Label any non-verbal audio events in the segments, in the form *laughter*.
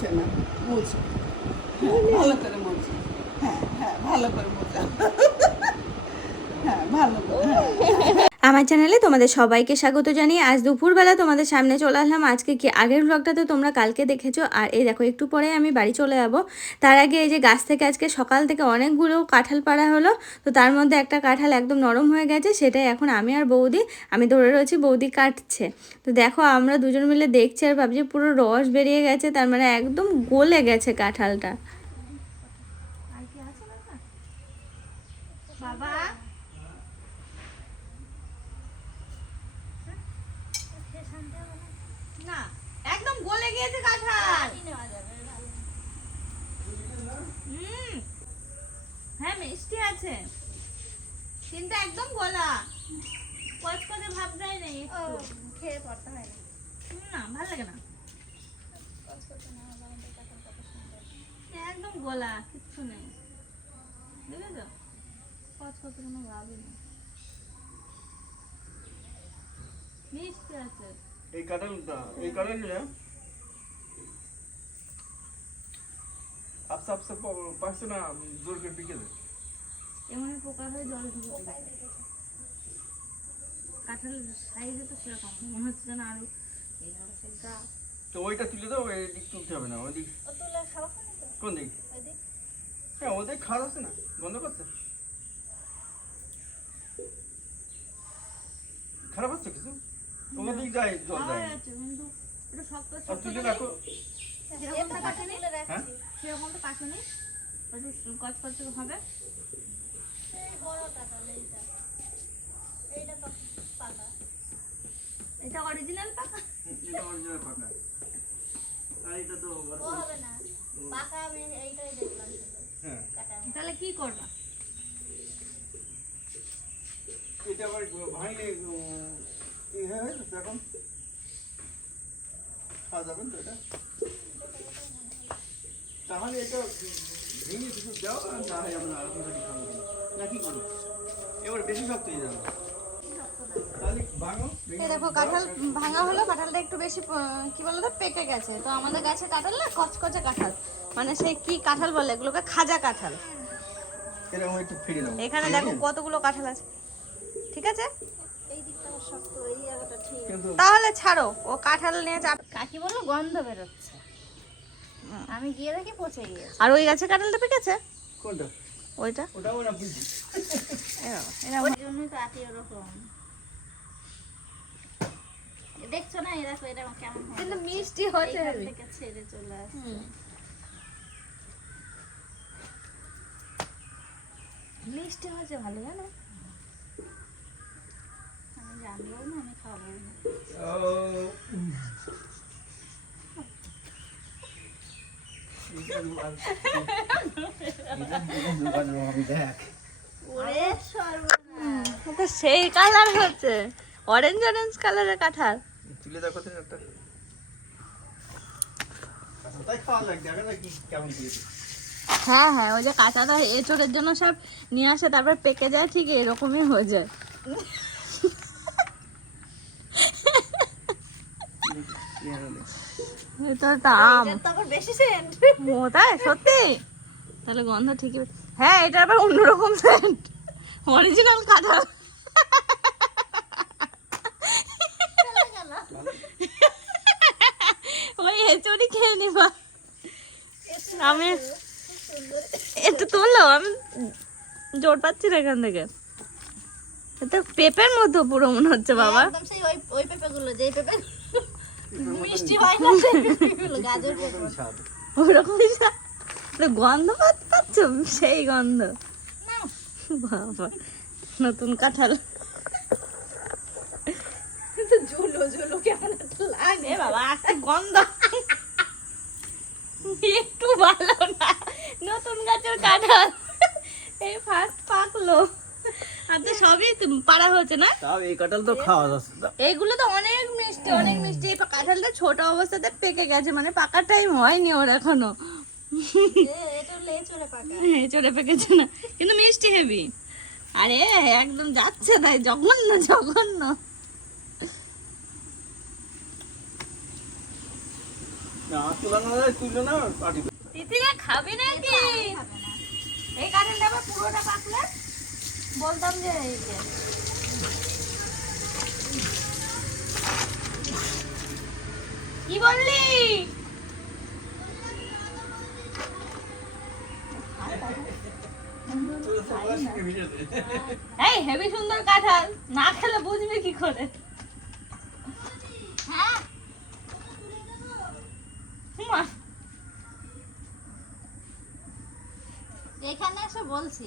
মুছে না মুছে হ্যাঁ, ভালো করে মুছে হ্যাঁ হ্যাঁ ভালো করে মোছা হ্যাঁ ভালো করে হ্যাঁ। আমার চ্যানেলে তোমাদের সবাইকে স্বাগত জানিয়ে আজ দুপুরবেলা তোমাদের সামনে চলে আসলাম। আজকে কি আগের ব্লগটা তো তোমরা কালকে দেখেছ? আর এই দেখো একটু পরে আমি বাড়ি চলে যাব। তার আগে এই যে গাছ থেকে আজকে সকাল থেকে অনেকগুলো কাঁঠাল পাড়া হলো। তো তার মধ্যে একটা কাঁঠাল একদম নরম হয়ে গেছে সেটাই এখন আমি আর বৌদি আমি ধরে রয়েছি বৌদি কাটছে। তো দেখো আমরা দুজন মিলে দেখছি আর ভাবছি পুরো রস বেরিয়ে গেছে তার মানে একদম গলে গেছে কাঁঠালটা। বাবা না একদম গলে গিয়েছে কাঁঠাল হুম হ্যাঁ মিষ্টি আছে। কিন্তু একদম গলা। কচকচে ভাবটাই নেই একটু। খেয়ে পড়তে হয় না। ভালো লাগে না। একদম গলা কিচ্ছু নেই। কচকচে কোনো ভাবই নেই। মিষ্টি আছে। এই কাঁঠালটা এই কাঁঠালটা আপসা আপসা পাচ্ছে না জোর করে পিকে দেয়। এমন পোকা হয়ে জল ঢুকে কাঁঠাল সাইজে তো সেরকম মনে হচ্ছে যেন আরও তো ওইটা তুলে দাও দিক তুলতে হবে না ওই দিক। কোন দিক? হ্যাঁ ওদের খাওয়া যাচ্ছে না বন্ধ করছে? খারাপ হচ্ছে কিছু? তোমার দিক যায় জল যায়। কিন্তু এটা শক্ত শক্ত তুলে রাখো। সেরকম তো এমনি কাটেনি তুলে হ্যাঁ? সেরকম তো কচকচে হবে এই বড়টা তাহলে এইটা এইটা তো পাকা এটা অরিজিনাল পাকা এটা original পাকা আর এটা তো হবে না। পাকা আমি এইটাই দেখলাম হ্যাঁ। তাহলে কি করবা? এটা আবার ভাঙলে ই হয়ে তো এখন। খাওয়া যাবেন তো এটা? তাহলে এটা ভেঙে কিছু দাও আর না হয় আমরা আলাদা করে খাব। হয়ে দেখো কাঁঠাল ভাঙা হলো কাঁঠালটা একটু বেশি কি পেকে গেছে। তো আমাদের গাছে কাঁঠাল না কচকচে কাঁঠাল। মানে সেই কি কাঁঠাল বলে? এগুলোকে খাজা কাঁঠাল। এখানে দেখো কতগুলো কাঁঠাল আছে। ঠিক আছে? তাহলে ছাড়ো ও কাঁঠাল নিয়ে চাপ কাকি বলল গন্ধ বেরোচ্ছে। আমি গিয়ে দেখি পচে গিয়েছে। আর ওই গাছে কাঁঠালটা পেকেছে? কোনটা? ওইটা? দেখছ না এরকম এরকম কেমন হয়? কিন্তু মিষ্টি হচ্ছে ছেড়ে চলে আসছে। মিষ্টি হচ্ছে ভালো জানো? আমি জানব না আমি খাব না। সেই কালার হচ্ছে। অরেঞ্জ অরেঞ্জ কালারের কাঁঠাল। তুলে দেখো তো একটা হ্যাঁ হ্যাঁ ওই যে কাঁচাটা এঁচড়ের জন্য সব নিয়ে আসে, তারপর পেকে যায়, ঠিক এরকমই হয়ে যায় এটা তো আম। এটার তো আবার বেশি সেন্ট মোটাই সত্যি? তাহলে গন্ধ ঠিকই হ্যাঁ এটা আবার অন্যরকম সেন্ট অরিজিনাল কাঁঠাল। ওই এঁচড়ই খেয়ে নিবা। আমি একটু তোলো আমি জোর পাচ্ছি না এখান থেকে। এটা পেঁপের মতো পুরো মনে হচ্ছে বাবা। সেই ওই ওই পেঁপে গুলো যেই পেঁপে মিষ্টি হয় না। গাজর। ওরকমই গন্ধ পাচ্ছ? সেই গন্ধ। বাবা নতুন কাঁঠাল। ঝুলো ঝুলো কেমন লাগে? বাবা একটা গন্ধ? একটু ভালো না। নতুন গাছের কাঁঠাল। এই ফার্স্ট পাকলো। আর তো সবই পাড়া হচ্ছে না? তাও এই কাঁঠাল তো খাওয়া যাচ্ছে এইগুলো তো অনেক মিষ্টি অনেক মিষ্টি। এই কাঁঠালটা ছোট অবস্থাতে পেকে গেছে মানে পাকার টাইম হয়নি ওর এখনও। পাকা। হ্যাঁ চড়ে পেকেছে না। কিন্তু মিষ্টি হেভি। আরে একদম যাচ্ছে তাই জঘন্য জঘন্য। খাবি নাকি? এই আবার পুরোটা পাকলে? বলতাম যে এই যে। কি বললি? এই হেভি সুন্দর কাঁঠাল না খেলে বুঝবি কি করে? হ্যাঁ। এখানে এসে বলছি।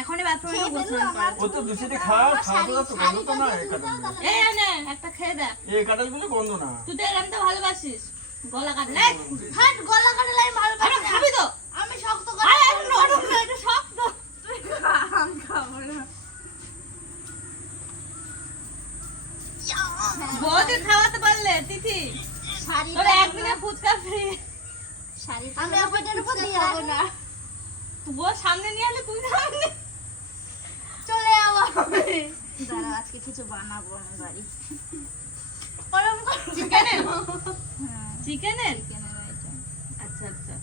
এখনই বাথরুমে গোসল ও তো দূষিতে খাওয়া খাওয়া তো গন্ধ তো না এই নে একটা খেয়ে দেখ। এই গন্ধ না। তুই তো এরম তো ভালোবাসিস। গলা কাটলে হাট গলা কাটলে আমি ভালো আরে পারি না। খাবি তো। আমি শক্ত আরে একটু নরম না একটু শক্ত। বউকে খাওয়াতে পারলে তিথি। তোর একদিনে ফুচকা ফ্রি আমি উপর দিয়ে যাব না। বউ সামনে নিয়ে আসলে তুই সামনে আজকে কিছু বানাবো আমি বাড়ি। চিকেনের? হ্যাঁ। চিকেনের? আচ্ছা আচ্ছা।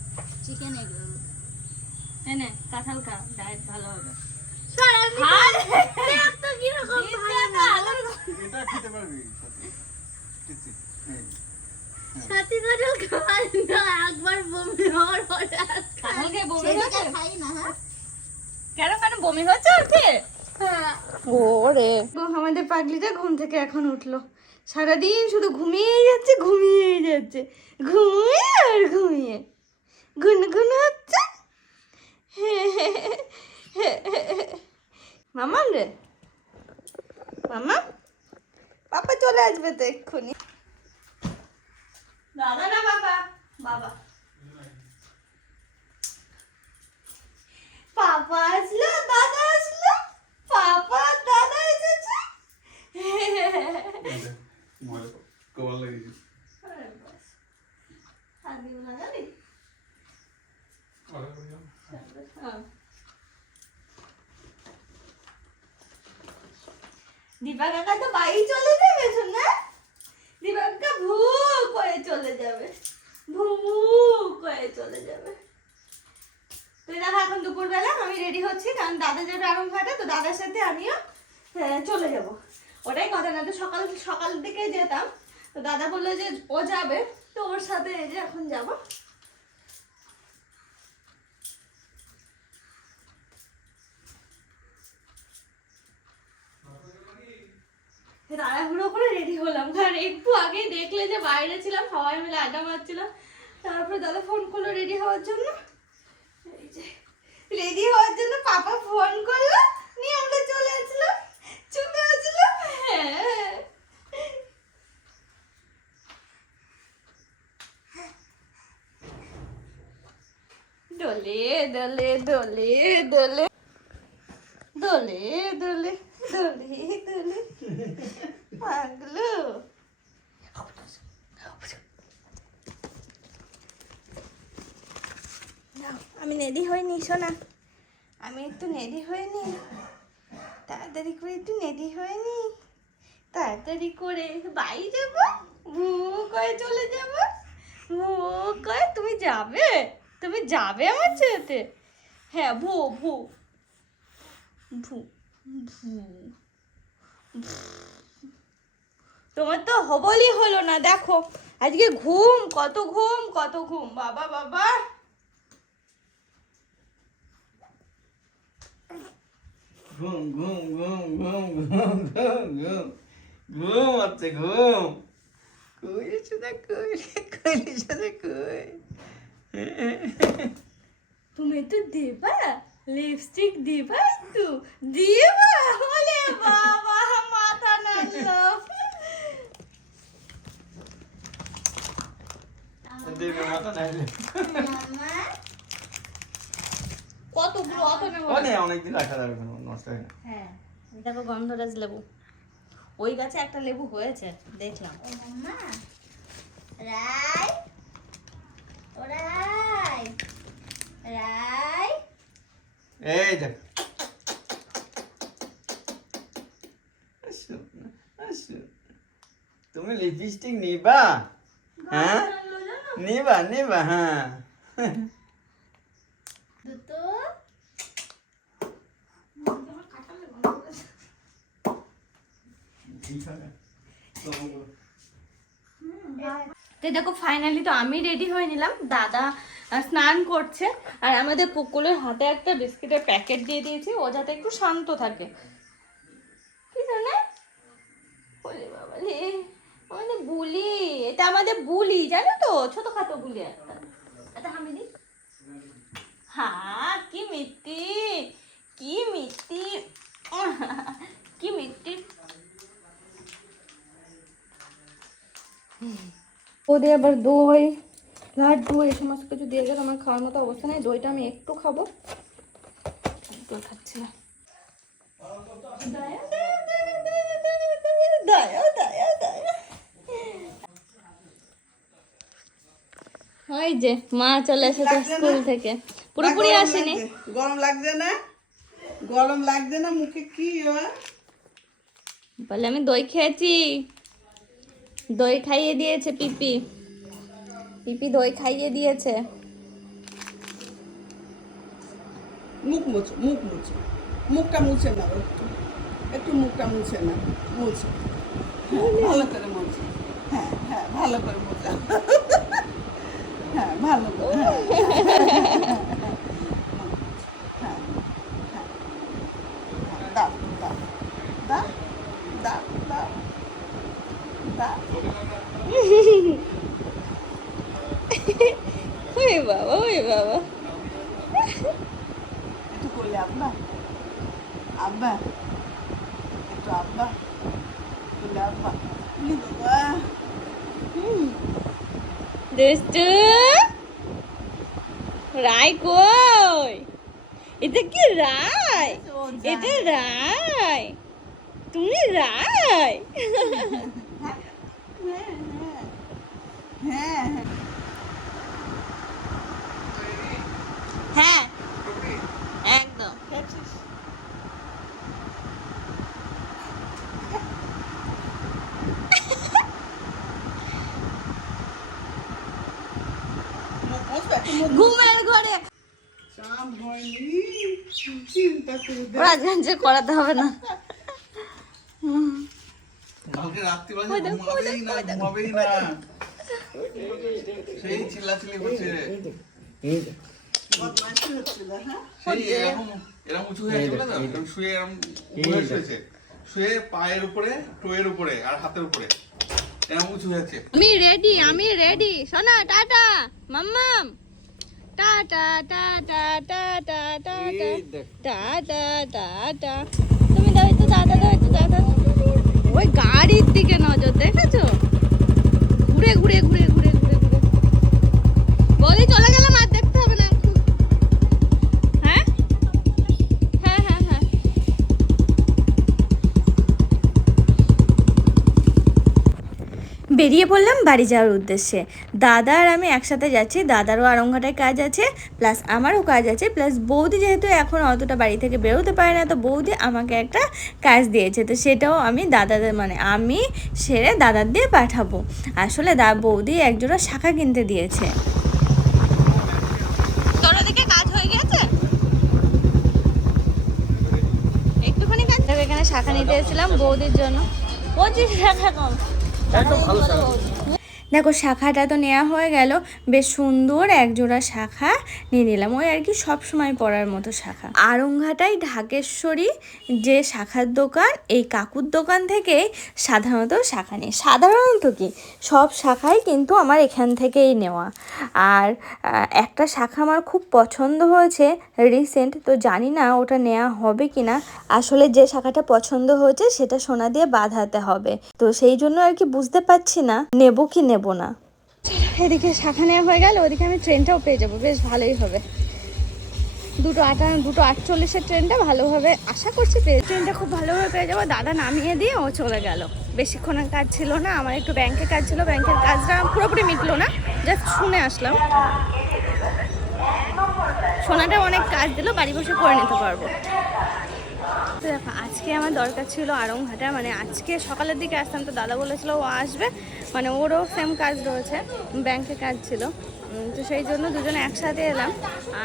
চিকেন এগ রোল এনে কাঁঠাল খা ডায়েট ভালো হবে সরাবি তো কীরকম এটা খেতে পারবি সাথে। ঠিক, ঠিক। এই। সাথী কাজল খাই না একবার বমি হওয়ার পরে আর কাঁঠাল খেয়ে বমি সেদিকে হয়েছে খাই না হ্যাঁ কেন কেন বমি হচ্ছে উঠে হ্যাঁ ওরে আমাদের পাগলিটা ঘুম থেকে এখন উঠল। সারাদিন শুধু ঘুমিয়েই যাচ্ছে ঘুমিয়েই যাচ্ছে। ঘুমিয়ে আর ঘুমিয়ে। গুন গুন হচ্ছে। মামাম রে। মামা পাপা চলে আসবে তো এক্ষুনি। দাদা না, বাবা। বাবা পাপা আসলো দাদা আসলো পাপা আর দাদা এসেছে কবার লাগিয়েছিস? হাতগুলো লাগালি? হ্যাঁ। দীপা কাকা তো বাড়ি চলে যাবে শোনা দীপা কাকা ভু করে চলে যাবে ভু করে চলে যাবে তুই দেখো এখন দুপুরবেলা আমি রেডি হচ্ছি কারণ দাদা যাবে আরম ঘাটে তো দাদার সাথে আমিও হ্যাঁ, চলে যাব। ওটাই কথা না তো সকাল সকাল দিকে যেতাম। তো দাদা বলল যে ও যাবে তো ওর সাথে এই যে এখন যাব। তাড়াহুড়ো করে রেডি হলাম কারণ একটু আগেই দেখলে যে বাইরে ছিলাম সবাই মিলে আড্ডা মারছিলাম। তারপরে দাদা ফোন করল রেডি হওয়ার জন্য। রেডি হওয়ার জন্য পাপা ফোন করল, নিয়ে আমরা চলে আসলাম। চলে আসলাম। দোলে দোলে দোলে দোলে। দোলে দোলে দোলে দোলে। পাগলো। আমি নেডি হয়নি শোনা। আমি একটু নেডি হয়নি তাড়াতাড়ি করে একটু নেডি হয়নি তাড়াতাড়ি করে বাড়ি যাব? ভু করে চলে যাব? ভু করে তুমি যাবে? তুমি যাবে আমার সাথে হ্যাঁ ভু ভু। ভু ভু। তোমার তো হবলই হলো না, দেখো। আজকে ঘুম, কত ঘুম কত ঘুম। বাবা বাবা। ঘুম ঘুম ঘুম ঘুম ঘুম ঘুম ঘুম। ঘুম হচ্ছে ঘুম। কই দেখ কই কই এসে কই? তুমি তো দেবা লিপস্টিক দিবা একটু। দিবা বলে বাবা মাথা নাড়লো। দেবে মাথা নাইলে কতগুলো অত নেব না। অনেক অনেকদিন রাখা যাবে কোনো নষ্ট হয় না। হ্যাঁ। দেখো গন্ধরাজ লেবু। ওই গাছে একটা লেবু হয়েছে দেখলাম। ও মাম্মা রাই ও রাই রাই। এই দেখ। তুমি লিপস্টিক নিবা হ্যাঁ? নিবা নিবা হ্যাঁ দুটো তো দেখো ফাইনালি তো আমি রেডি হয়ে নিলাম। দাদা স্নান করছে। আর আমাদের পুকুলের হাতে একটা বিস্কিটের প্যাকেট দিয়ে দিয়েছি, ও যাতে একটু শান্ত থাকে। কি জানে? বাবা আমাদের বুলি, এটা আমাদের বুলি, জানো তো? ছোটখাটো বুলি একটা। এটা হামিদি হ্যাঁ কি মিষ্টি কি মিষ্টি কি মিষ্টি। ও দিয়ে আবার দই লাড্ডু এই সমস্ত কিছু দিয়ে গেলে আমার খাওয়ার মতো অবস্থা নেই। দইটা আমি একটু খাব। দই খাচ্ছি না। ওই যে মা চলে এসেছে স্কুল থেকে। পুরোপুরি আসেনি? গরম লাগছে না? গরম লাগছে না? মুখে কি বলে আমি দই খেয়েছি। দই খাইয়ে দিয়েছে পিপি। পিপি দই খাইয়ে দিয়েছে। মুখ মুছো মুখ মুছো। মুখটা মুছে না একটু। একটু মুখটা মুছে না মুছে। হ্যাঁ, ভালো করে মুছে। হ্যাঁ হ্যাঁ ভালো করে মুছে। হ্যাঁ ভালো করে হ্যাঁ, হ্যাঁ, হ্যাঁ, হ্যাঁ, দাও দাও দাও দাও দাও দাও ওই বাবা ওই বাবা। একটু করলে আব্বা? আব্বা? একটু আব্বা? করলে আব্বা? দুষ্টু রায় কই? এটা কি রায়? যা। এটা রায়? তুমি রায়? *laughs* হ্যাঁ হ্যাঁ। হ্যাঁ। একদম। ঘুমের ঘরে। ওরা জানছে করাতে হবে না। কালকে রাত্রিবেলা ঘুমাবেই না ঘুমাবেই না। সেই চিল্লাচিল্লি করছে হ্যাঁ? সেই এরকম এরকম উঁচু আছে বুঝলে এরকম শুয়ে এরকম শুয়েছে শুয়ে পায়ের উপরে টোয়ের উপরে আর হাতের উপরে। এরকম উঁচু আমি রেডি আমি রেডি সোনা টাটা মাম্মাম। Tata tata tata tata tata. Tata তুমি দাও একটু টাটা দাও একটু টাটা ওই গাড়ির দিকে নজর দেখেছ? ঘুরে ঘুরে ঘুরে বেরিয়ে পড়লাম বাড়ি যাওয়ার উদ্দেশ্যে। দাদা আর আমি একসাথে যাচ্ছি দাদারও আরঙ্গাটায় কাজ আছে প্লাস আমারও কাজ আছে প্লাস বৌদি যেহেতু এখন অতটা বাড়ি থেকে বেরোতে পারে না তো বৌদি আমাকে একটা কাজ দিয়েছে তো সেটাও আমি দাদাদের মানে আমি সেরে দাদার দিয়ে পাঠাবো। আসলে দা বৌদি একজোড়া শাখা কিনতে দিয়েছে। তোর ওদিকে কাজ হয়ে গেছে? একটুখানি কাজ এখানে শাখা নিতে এসেছিলাম বৌদির জন্য। পঁচিশ টাকা কম। একদম ভালো শাখা। দেখো শাখাটা তো নেওয়া হয়ে গেল। বেশ সুন্দর একজোড়া শাখা নিয়ে নিলাম। ওই আর কি সব সময় পরার মতো শাখা। আরংঘাটাই ঢাকেশ্বরী যে শাখার দোকান, এই কাকুর দোকান থেকে সাধারণত শাখা নেই। সাধারণত কি? সব শাখাই কিন্তু আমার এখান থেকেই নেওয়া। আর একটা শাখা আমার খুব পছন্দ হয়েছে রিসেন্ট তো জানি না ওটা নেওয়া হবে কি না আসলে যে শাখাটা পছন্দ হয়েছে সেটা সোনা দিয়ে বাঁধাতে হবে। তো সেই জন্য আর কি বুঝতে পারছি না, নেব কি নেব? না। এদিকে শাখা নেওয়া হয়ে গেল, ওদিকে আমি ট্রেনটাও পেয়ে যাব, বেশ ভালোই হবে। দুটো আটা, দুটো আটচল্লিশের ট্রেনটা ভালোভাবে আশা করছি পেয়ে ট্রেনটা খুব ভালোভাবে পেয়ে যাব, দাদা নামিয়ে দিয়ে ও চলে গেল। বেশিক্ষণের কাজ ছিল না, আমার একটু ব্যাংকে কাজ ছিল, ব্যাংকের কাজটা পুরোপুরি মিটলো না জাস্ট শুনে আসলাম। সোনাটা অনেক কাজ দিল, বাড়ি বসে করে নিতে পারব। দেখো, আজকে আমার দরকার ছিল আড়ংঘাটা মানে আজকে সকালের দিকে আসতাম, তো দাদা বলেছিল ও আসবে। মানে ওরও সেম কাজ রয়েছে ব্যাংকে কাজ ছিল। তো সেই জন্য দুজনে একসাথে এলাম।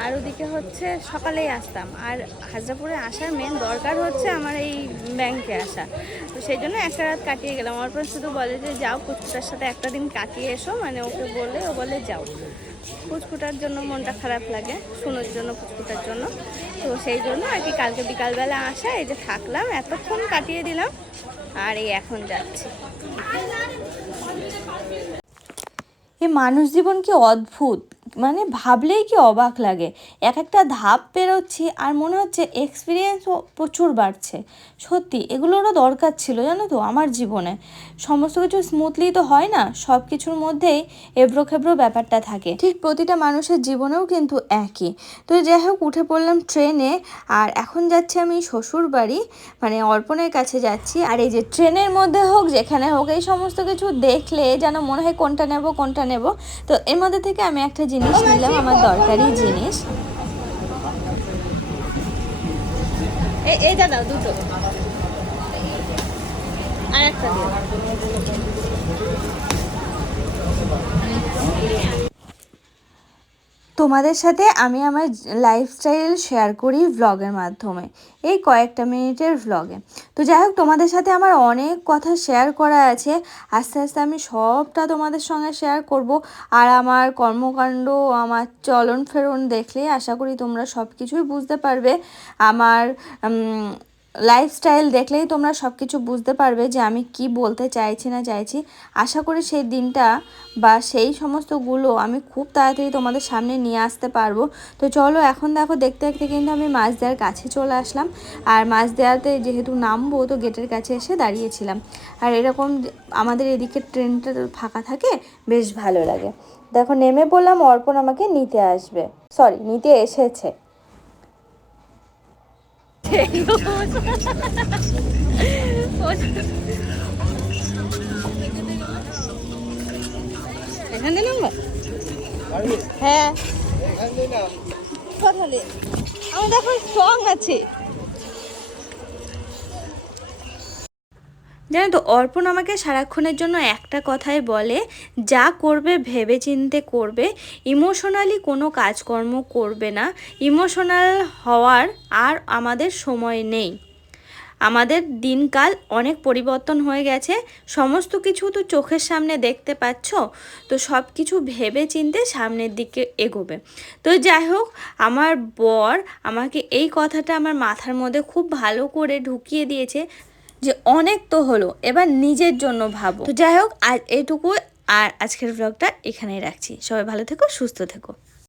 আর ওদিকে হচ্ছে সকালেই আসতাম। আর হাজরাপুরে আসার মেন দরকার হচ্ছে আমার এই ব্যাংকে আসা। তো সেই জন্য একটা রাত কাটিয়ে গেলাম। আমার শুধু বলে যে, যাও কুচকুটার সাথে একটা দিন কাটিয়ে এসো। মানে ওকে বলে, ও বলে, যাও। পুচকুটার জন্য মনটা খারাপ লাগে শুনোর জন্য, পুচকুটার জন্য। তো সেই জন্য আর কি কালকে বিকালবেলা আসা, এই যে থাকলাম, এতক্ষণ কাটিয়ে দিলাম, আর এই এখন যাচ্ছি। এই মানুষ জীবন কি অদ্ভুত? মানে ভাবলেই কি অবাক লাগে। এক একটা ধাপ পেরোচ্ছি আর মনে হচ্ছে এক্সপিরিয়েন্সও প্রচুর বাড়ছে। সত্যি, এগুলোরও দরকার ছিল জানো তো আমার জীবনে। সমস্ত কিছু স্মুথলি তো হয় না সব কিছুর মধ্যেই এবড়ো খেবড়ো ব্যাপারটা থাকে। ঠিক প্রতিটা মানুষের জীবনেও কিন্তু একই। তো যাই হোক, উঠে পড়লাম ট্রেনে আর এখন যাচ্ছি আমি শ্বশুর বাড়ি মানে অর্পণের কাছে যাচ্ছি। আর এই যে ট্রেনের মধ্যে হোক, যেখানে হোক, এই সমস্ত কিছু দেখলে যেন মনে হয় কোনটা নেব কোনটা নেব। তো এর মধ্যে থেকে আমি একটা জিনিস নিলাম আমার দরকারি জিনিস। এই এই দাদা দুটো। আর একটা দিও। তোমাদের সাথে আমি আমার লাইফস্টাইল শেয়ার করি ভ্লগের মাধ্যমে, এই কয়েকটা মিনিটের ভ্লগে তো যাই হোক, তোমাদের সাথে আমার অনেক কথা শেয়ার করা আছে, আস্তে আস্তে আমি সবটা তোমাদের সঙ্গে শেয়ার করব। আর আমার কর্মকাণ্ড, আমার চলন ফেরন দেখলে আশা করি তোমরা সব কিছুই বুঝতে পারবে। আমার লাইফস্টাইল দেখলেই তোমরা সব কিছু বুঝতে পারবে যে আমি কি বলতে চাইছি না চাইছি। আশা করি সেই দিনটা বা সেই সমস্তগুলো আমি খুব তাড়াতাড়ি তোমাদের সামনে নিয়ে আসতে পারব। তো চলো এখন দেখো, দেখতে দেখতে কিন্তু আমি মাছ দেওয়ার কাছে চলে আসলাম। আর মাছ দেওয়াতে যেহেতু নামবো, তো গেটের কাছে এসে দাঁড়িয়েছিলাম। আর এরকম আমাদের এদিকে ট্রেনটা ফাঁকা থাকে, বেশ ভালো লাগে। দেখো, নেমে বললাম অর্পণ আমাকে নিতে আসবে। সরি নিতে এসেছে। এখানে নামবো হ্যাঁ আমার দেখো স্ট্রং আছে। জানো তো, অর্পণ আমাকে সারাক্ষণের জন্য একটা কথাই বলে, যা করবে ভেবে চিনতে করবে, ইমোশনালি কোনো কাজকর্ম করবে না, ইমোশনাল হওয়ার আর আমাদের সময় নেই। আমাদের দিনকাল অনেক পরিবর্তন হয়ে গেছে, সমস্ত কিছু তো চোখের সামনে দেখতে পাচ্ছ, তো সব কিছু ভেবে চিনতে সামনের দিকে এগোবে। তো যাই হোক, আমার বর আমাকে এই কথাটা আমার মাথার মধ্যে খুব ভালো করে ঢুকিয়ে দিয়েছে যে অনেক তো হলো, এবার নিজের জন্য ভাবো। তো যাই হোক, আজ এটুকু আর আজকের ব্লগটা এখানেই রাখছি। সবাই ভালো থেকো, সুস্থ থেকো।